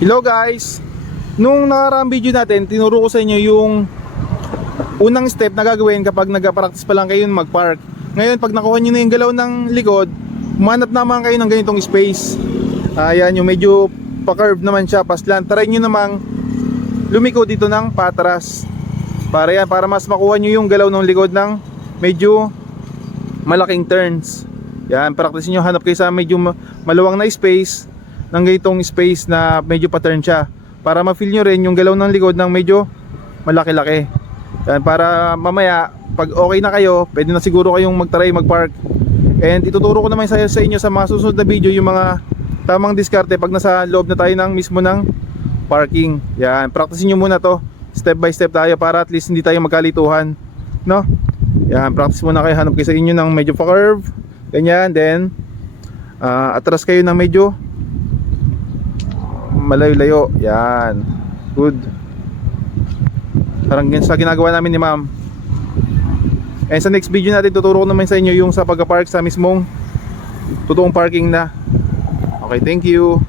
Hello guys! Nung nakaraang video natin, tinuro ko sa inyo yung unang step na gagawin kapag nag-practice pa lang kayo mag-park. Ngayon, pag nakuha nyo na yung galaw ng likod, humanap naman kayo ng ganitong space. Ayan, yung medyo pa-curve naman siya, paslan. Try nyo namang lumiko dito ng patras. Para mas makuha nyo yung galaw ng likod ng medyo malaking turns. Yan, practice nyo, hanap kayo sa medyo maluwang na space, ng ganitong space na medyo pattern siya, para ma-feel nyo rin yung galaw ng likod ng medyo malaki-laki. Yan, para mamaya pag okay na kayo, pwede na siguro kayong mag-try mag-park. And ituturo ko naman sa inyo sa mga susunod na video yung mga tamang diskarte pag nasa loob na tayo ng mismo ng parking. Yan, practice nyo muna to, step by step tayo, para at least hindi tayo magkalituhan, no? Yan, practice muna kayo, hanap kayo sa inyo ng medyo pa-curve, ganyan, then atras kayo ng medyo malayo-layo. Yan, good. Parang sa ginagawa namin ni ma'am. And sa next video natin, tuturo ko naman sa inyo yung sa pagka-park sa mismong totoong parking na. Okay, thank you.